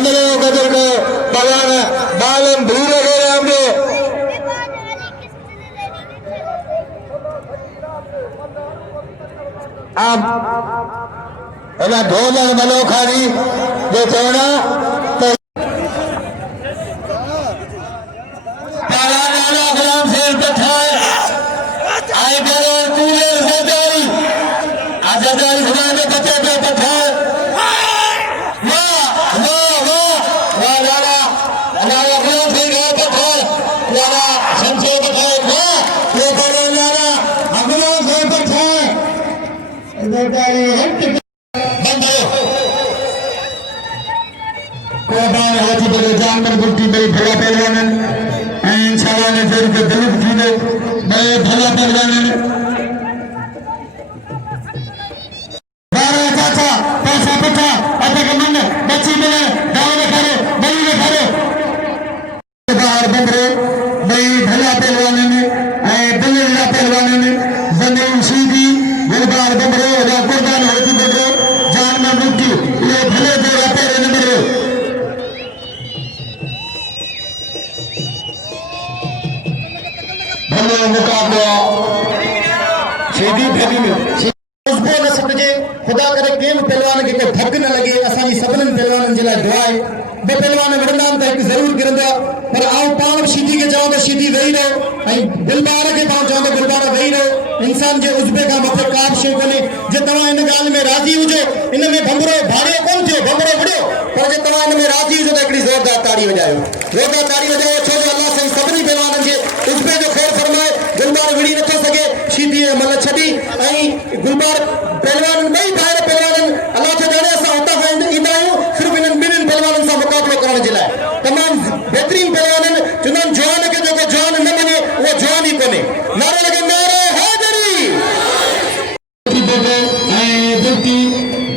बंदरे गजर को पलान बालम भूल गए हमने अब एला ढोलन मलो खानी जो चवना तो जानवर गुट्टी मेरी भला पहलवान इंशाल्लाह ने फिर के दलित थी ने मैं भला पहलवान बारह चाचा पैसा पुठा अबे के मन बच्ची मिले गांव में खड़े बली में खड़े बाहर बंदरे मैं भला पहलवान ने दलित पहलवान ने जमीन सीधी गुरबार बंदरे और कुर्बान होती बंदरे जानवर गुट्टी ये भले दे पहले नंबर मुकाबला सीधी फेरी में उसको न समझे खुदा करे केम पहलवान के धक न लगे असानी सबन पहलवान जिला दुआ है बे पहलवान वरनाम त एक जरूर गिरंदा पर आओ पाण सीधी के जाओ तो सीधी वही रहो आई दिलबार के पाण जाओ तो दिलबार वही रहो इंसान जे उजबे का मथे काप शे कोने जे तवा इन गाल में राजी हुजे इन में भंगरो भाड़े कोन थे भंगरो बड़ो पर जे तवा इन में राजी हुजे तो एकड़ी जोरदार ताड़ी वजायो छो जो अल्लाह से सबनी पहलवान जे उजबे जो खैर फरमाए गुलबार विड़ी न थो सके सीधी मल छडी आई गुलबार पहलवान नहीं बाहर पहलवान अल्लाह के जाने सा होता है इंदा आयो सिर्फ इन बिन पहलवान सा मुकाबला करण जिला तमाम बेहतरीन पहलवान चुनन जवान के जो जवान न मने वो जवान ही कोने नारे लगे नारे हाजरी की बोले ए दुती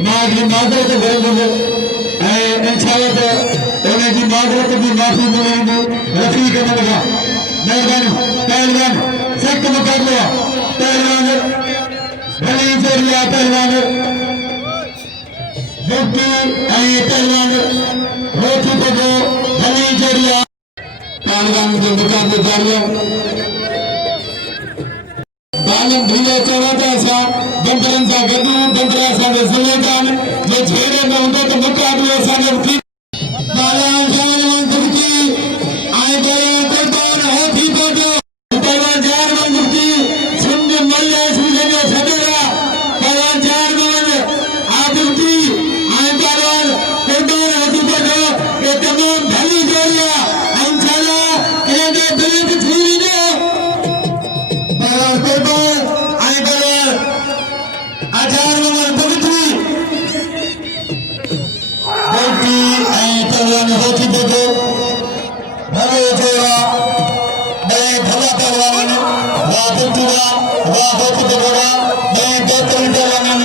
मागली मादरत गरम ए इंशाल्लाह ओने की मादरत की माफी मांगेंगे रफी के लगा मेहरबानी पहलवान सख्त मुकाबला पहलवान भली जोरिया पहलवान दुती ए पहलवान रोटी को भली जोरिया पहलवान के मुकाबले जारी बालम भैया चवंदा सा बंदरन सा गदू बंदरा सा ज़िलेदान जो झेड़े में होंदो तो मुकाबले सा ने बालम जवान दुकी आए बड़े कुर्बान होती बोलो पहलवान जवान दुकी सुंद मल्ले सुले में सदेरा पहलवान जवान आदुकी आए पहलवान कुर्बान होती बोलो ये तमाम भली जोरिया इंशाल्लाह केदे दिल थी ने पहलवान आए पहलवान आचार में दुकी बोटी आए पहलवान होती बोलो भले जोरा मैं भला पहलवान वा दुटुरा वा होती बोला मैं बेहतरीन पहलवान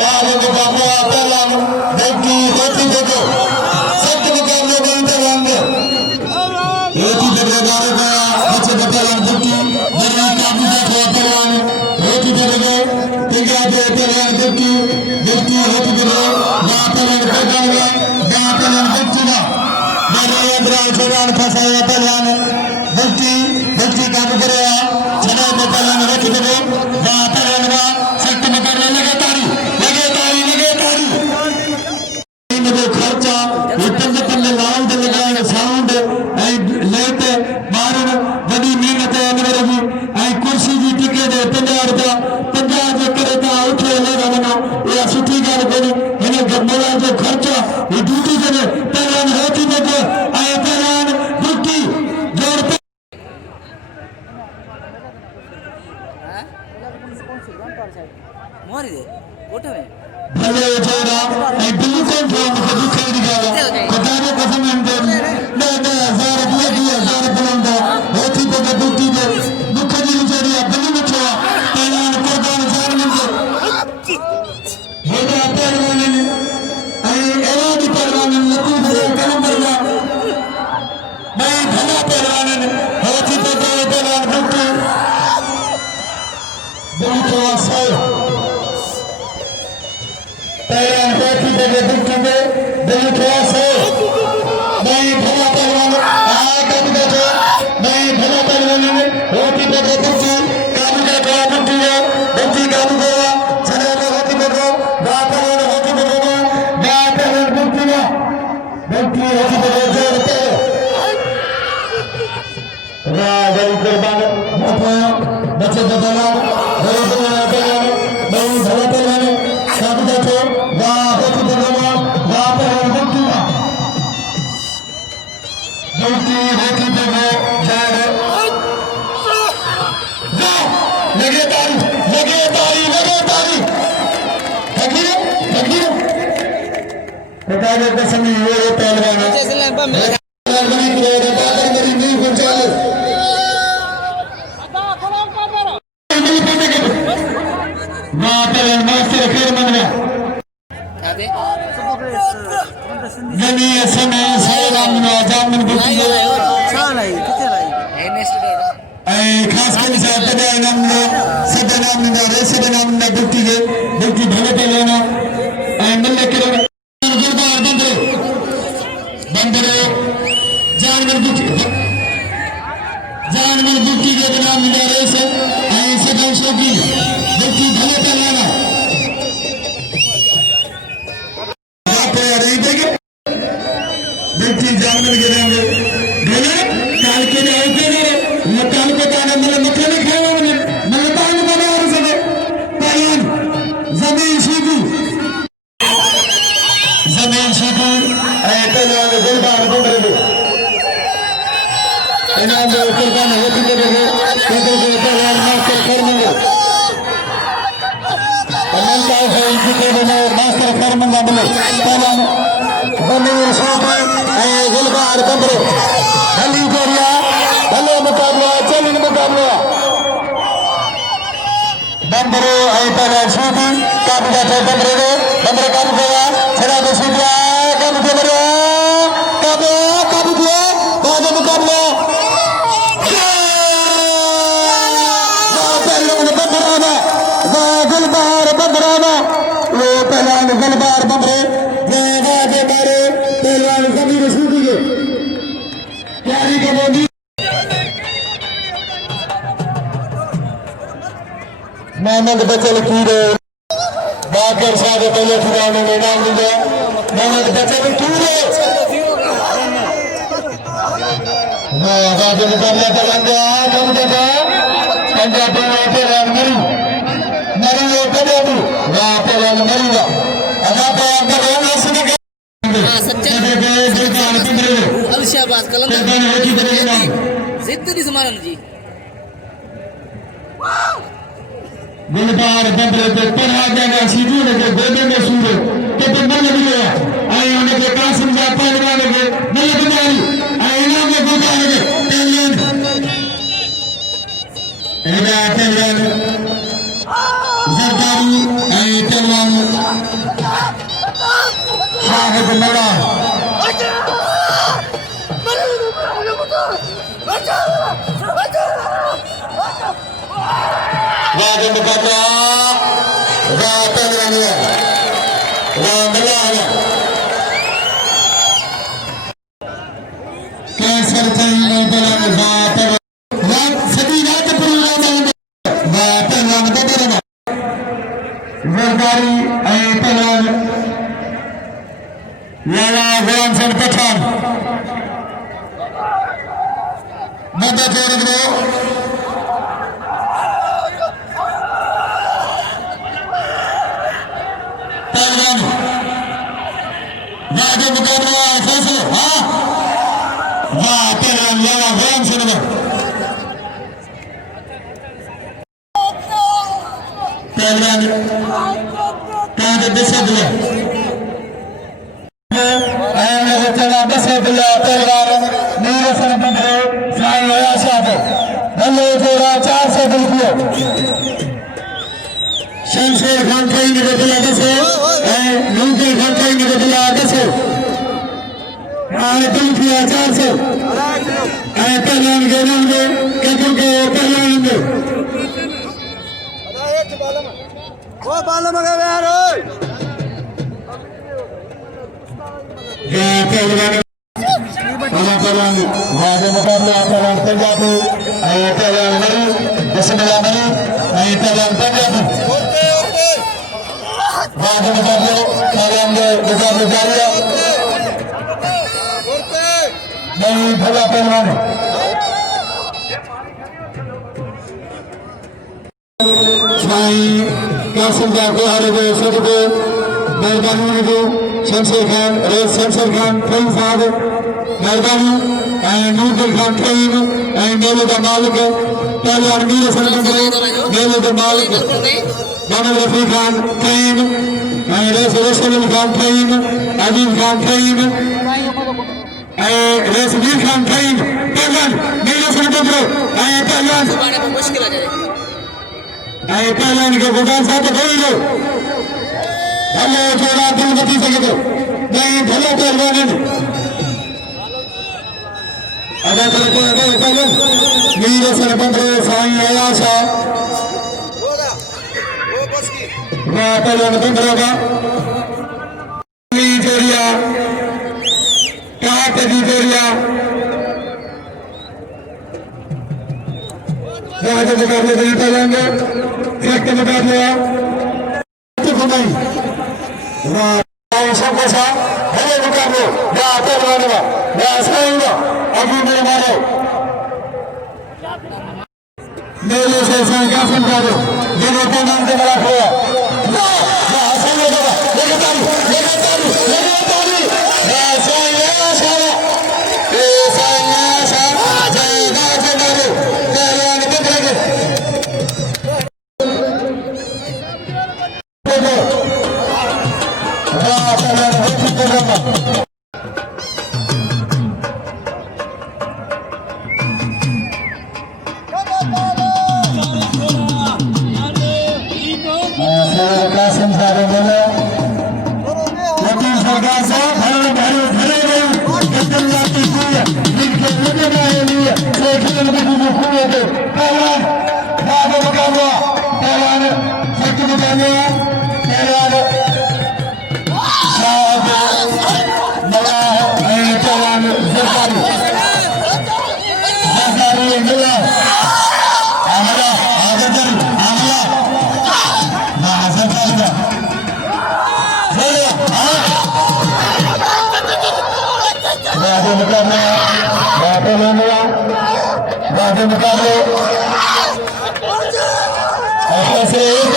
वा लोग बाबा पहलवान बोटी होती बोलो सत्य मुकाबले में पहलवान होती बोलो बारे में बच्चे पहलवान दुटी मेरी काबू का पहलवान होती बोलो तिगा दे पहलवान दुटी दुटी होती बोलो वा पहलवान वा पहलवान दुटीना मेरे अंदर जवान फसाया पहलवान दुटी दुटी काबू करेगा चलो में पहलवान होती बोलो वा पहलवान वा सख्त मुकाबले लगे तारी खर्चा ये पल्ले लाल दे लगाए साउंड लाइट मारन बड़ी मेहनत अनवरगी कुर्सी की टिकट 50 रुपया 50 जे करे ता उठे लगा मना या सुठी गाल कोनी हिने गमला जो खर्चा ये ड्यूटी करे पहलवान होती बको पहलवान ड्यूटी जोर पे मोरी दे कोठे में भले जोरा बिल्कुल दुख दिखावा खुदा ने कसम अंदर ना 1000 बुलंदा होती तो ड्यूटी दे दुख दी जोरिया बली में छोड़ा पहलवान कुर्बान जान में हेदा पहलवान ने एरादी पहलवान ने लकू दे कलम बरला मैं भला पहलवान ने होती तो पहलवान ड्यूटी बली छोड़ा सो पहलवान होती तो ड्यूटी में बली छोड़ा सो बुट्टी काबू का गया बुट्टी है बुट्टी काबू गया चले में होती बको बापर होती बको बापर बुट्टी है बुट्टी होती बको जोड़ते वाह गई कुर्बान बच्चे बदला गई बदला नहीं भला पहलवान काबू का तो वाह होती बको बापर बुट्टी बुट्टी होती बको जाए लगे तारी बताइए कसम ये पहलवान पहलवानी की रोड बाकर मेरी नहीं गुंजाल वहाँ पर मास्टर फिर मन में जमी समय सायराम ना जामन बुटी खास कर सदा नाम ना बुटी के बुटी भले पहलवान मल्ले के बंदरे जानवर बुट्टी के नाम निकाले से ऐसे दर्शकों की बुट्टी भले पहलवाना आप नहीं देंगे बुट्टी जानवर के नाम भले काल के लिए आए थे ये काल को ताना मतलब मक्खन में खाया मैंने मतलब तान बना और सब पहलवान जमीन सीधी पहलवान गुलबार बंदरे इनाम कुर्बान होती बको पहलवान मास्टर खरमंगा अनंता है इनकी बना मास्टर खरमंगा बोले पहलवान जमीन शोभा गुलबार बंदरे हली जोरिया भले मुकाबला चलिन मुकाबला बंदरे पहलवान शोभी काबू का बंदरे काबू गया छड़ा को शोभिया काबू बंदरे काबू दिया बाद मुकाबला पहलवान बंदराना गुलबार बंदराना वो पहलवान गुलबार बंदरे के बारे पहलवान जमीन शोभी के प्यारी के बोली मोहम्मद बचल कीड़े बाकर साहब पहले खिलाने में नाम लिया मोहम्मद बचल कीड़े हाँ बाकी मुकाबला करेंगे कम जगह पंजाब पहलवान मरी वो पंजाबी वाह पहलवान मरीगा अगर पहलवान सुने अलशाबाद कलंदर जिद्दी समारन जी गुलबार बंदरे पे पढ़ा जाना सीधू लगे गोदे में सूरे तो बंदर लग गया आए होने के कासिम जा पहलवान के मल्ल बिमारी आए ना में गोदा लगे पहलवान एदा पहलवान जरदारी आए पहलवान शाहिद मरा वाद मुकाबला वाह पहलवान वाह मल्लाह कैसर चाहिए पहलवान वाह पहलवान सभी रात पहलवान वाह पहलवान बदरना जरदारी आए पहलवान लाला गुलाम सिंह पठान मदद करो पहलवान वाह मुकाबला फैसले हाँ वाह पहलवान लाला गुलाम सिंह पहलवान कहाँ के दिशा चला बसदुल्ला पहलवान नीरसन बंदरे साई होया साहब हल्ले जोड़ा 400 रुपये शमशेर खान खाई ने बदला दसो नूके खान खाई ने बदला दसो दिल किया 400 पहलवान के नाम दे कदम के पहलवान दे वो बालम का यार पहलवान पहलवान वादे मुकाबला पहलवान पंजाबी पहलवान Bismillah Mari, ay Thailand Punjabi. Bago muqablo, Thailand muqablo jari hai. Nahi bhala pehलवान है. Ismail Qasim Jago Haribo Sadibo Mehrbani Ribo Shamsir Khan Rais Shamsir Khan Prince Father Mehrbani and Nurul Khan Kaim and Mehluda Malik Pehलवान Mir Sarkandre Mehluda Malik Mohammad Rafi Khan Kaim and Rais Rasul Khan Kaim Adil Khan Kaim and Rais Mir Khan Kaim Pehलवान Mir Sarkandre and Pehlवान मुश्किल आ जाए ay Thailand ke bukan satu kali lo. Hello, jodoh tuh mati segitu. Naik hello Thailand ini. Ada Thailand. Mira Sarkandre Sai Ayasha. Nah Thailand Thailand. Nigeria. Kata Nigeria. Raja मुकाबले में Thailand एक मुकाबले तो कमाई वाह सब कैसा है मुकाबले या Thailand का या साइंग अभी मेरे मारो मेरे से संख्या समझा दो जिन्हें तो नाम से बड़ा हुआ या साइंग का लेके तारी या साइंग सारा ये साइंग सारा जाएगा जमारो Qasim Jago बोले लेकिन सरकार साहब भरे गंदला की हुई लिखे लगे गए लिए देखने में भी हुए थे Thailand बाबा मुकाबला Thailand सच्ची मुकाबला Thailand साहब बड़ा है Thailand सरकारी इंडिया हमारा आदतन हमला सरकारी का बाबू मुकाबला बाबू मुकाबले ऐसे एक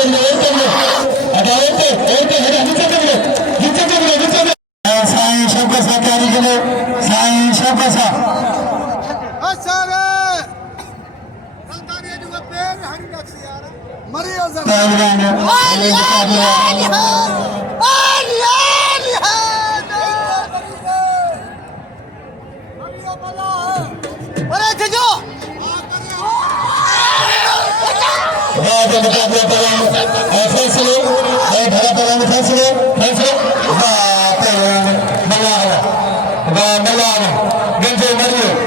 साईं शब्द सरकारी के लिए साईं शब्द सा फैसले भरा पड़ा फैसले गंजे मरियो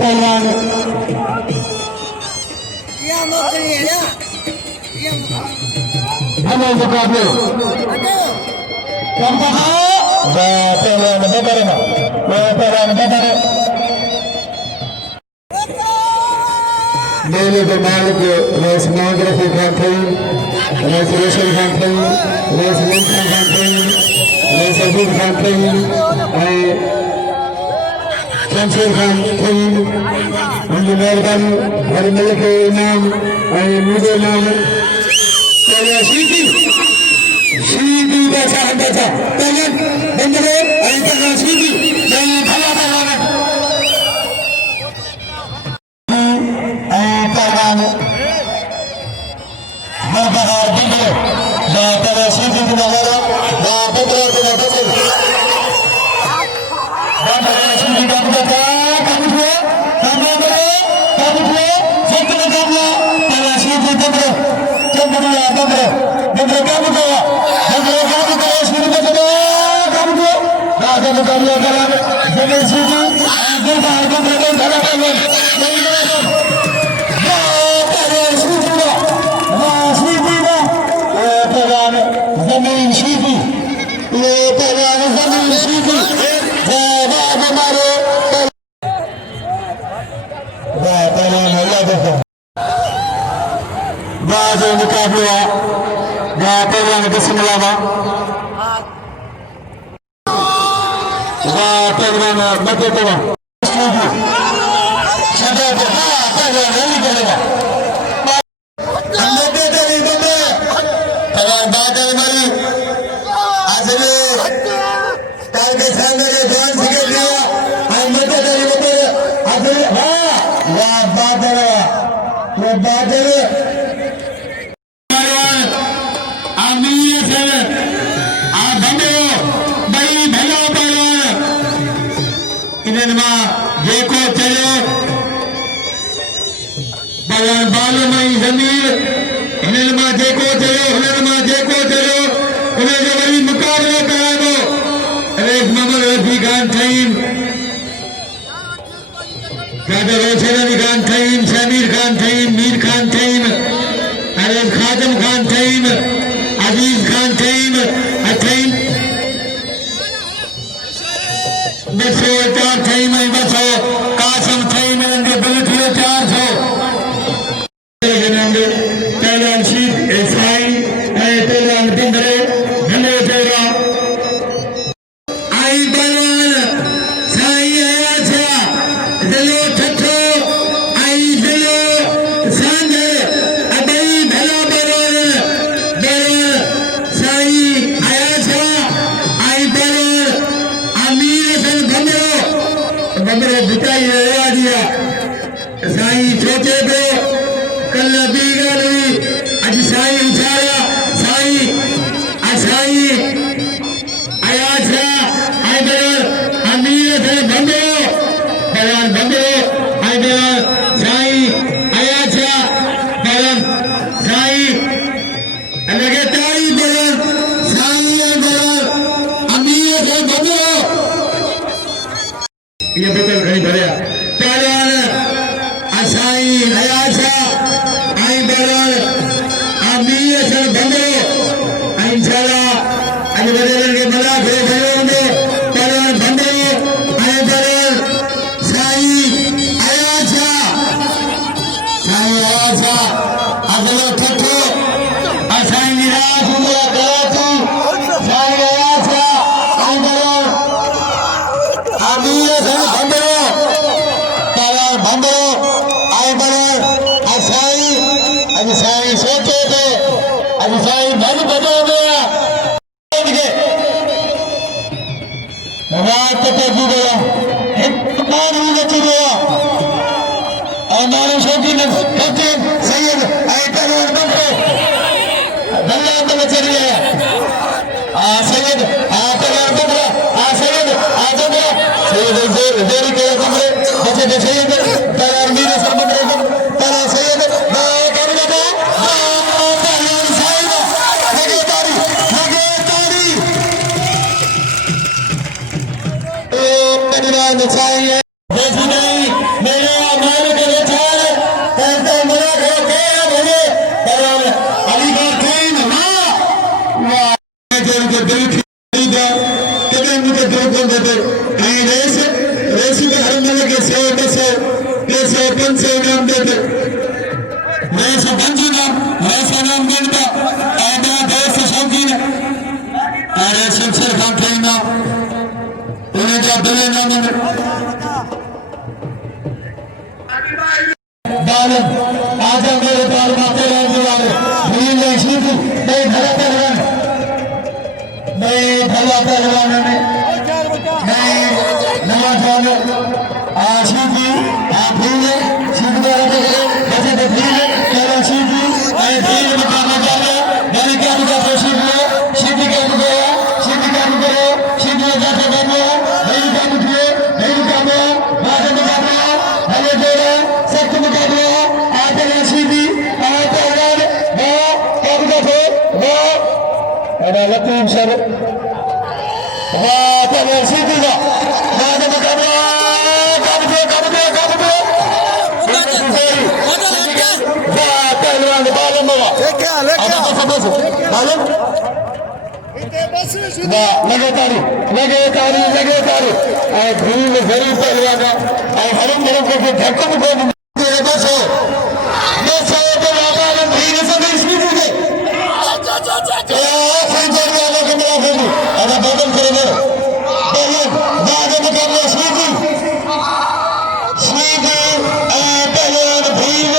पहलवान नौकरी है या हमें मुकाबले कम कहा पहलवान बदर मेले के मालिक रेस मोहम्मद खान थे रेस रोशन खान थे रेस मुमताज खान थे रेस अजीज खान थे शमशेर खान थे उनकी मेहरबानी हर मिल के इनाम मुझे नाम सीधी बचा पहले बंदे सीधी भला जमीन शीफी ये पहलवान जमीन शीफी हमारे पहलवान अल्लाह देखो बाद मुकाबला पहलवान बिस्मिल्लाह पहलवान मध्य पहलवान शमीर खान थईम मीर खान थईम अरेब खादम खान थईम अजीज खान थईम अथईम बसो 4 थईम बसो कासम थईम इनके बिल थियो 400 पहलवान शीत ईसाई पहलवान बिंदरे भले तेरा आई पहलवान साई आया छा दिलो ठठो साईं सोचे पे कल बी गई अज साईं उछाया साईं असाईं आया छा आई बराबर अमीर से बंदो बराबर बंदो आई बराबर साईं आया छा बराबर साईं लगे ताई बराबर साईं बराबर अमीर से बंदो ये बोतल कहीं भरिया पहलवान साईं आयाशा आई बराबर अमीर से बंदो इंशाल्लाह अज बदलन के मलाक हो गए होंगे पहलवान बंदो आई बराबर साईं आयाशा अगला ठठो साईं निराश हुआ कराची साईं आयाशा आई बराबर अमीर से बंदो पहलवान बंदो अभी साईं सोचे थे अभी साईं मन बदल गया रात पे भी गया एक मारू नची गया और मारू शौकी ने कहते सैयद आई पहलवान बन गए धन्ना बन चली गया सैयद पहलवान बन गया सैयद जब गया सैयद देरी के कमरे बचे सैयद पहलवान मीर सर बन गए पहला सैयद चाहिए मेरे मालिक विचार थे मैं सरपंची नाम ऐसा नाम बनता आधा दोस्त शौकीन अरे शिक्षक खान खेलना उन्हें क्या दिले नाम बालन आजा मेरे बाल माते रहने वाले भीड़ नहीं सीखी नहीं भला पहलवान ने नहीं नवा जान आशीकी आप भीड़ सीख द्वारा देखे जैसे तो भीड़ केवल सीखी मैं भीड़ निकालना चाह रहा मैंने क्या निकाल तो सीख लो सीखी क्या निकाला सीखी क्या निकालो सीखी जाते करना नहीं काम किए नहीं काम बातें निकाल रहा हमें दे रहा सख्त निकाल रहा आते हैं सीखी आते हैं वो काम करते वो अरे लतीम सर वाह तो वो सीखी का बातें निकाल रहा काम दे वाह पहलवान बालन बाबा लेके बालन लगे तारी और भूल गरीब पहलवान और हरम भरम को धक्कम को बस हो तो बाबा भीड़ से नहीं इसमें दे सेंचुरी वाला के मेरा खेली अरे बदल करेंगे बदल बागे निकालने सीधी पहलवान भीड़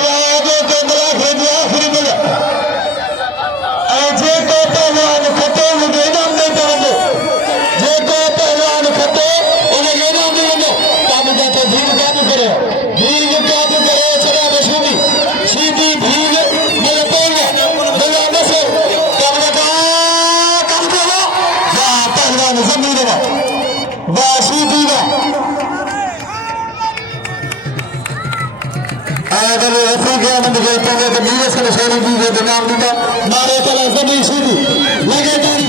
आगे के मेरा खेली आखिरी में जे को पहलवान खते उन्हें इनाम देते बंदो जे को पहलवान खते उन्हें इनाम दे बंदो काम जाते भीड़ काम करे चला बसूदी सीधी भीड़ मेरे पेंगे मेरा बसे काम करो वाह पहलवान जमीन में वाह सीधी में अगर ऐसे क्या बंद करते हैं तो नीले से निशानी दी गई नाम दूंगा मारे चला जमीन सीधी लगे तारी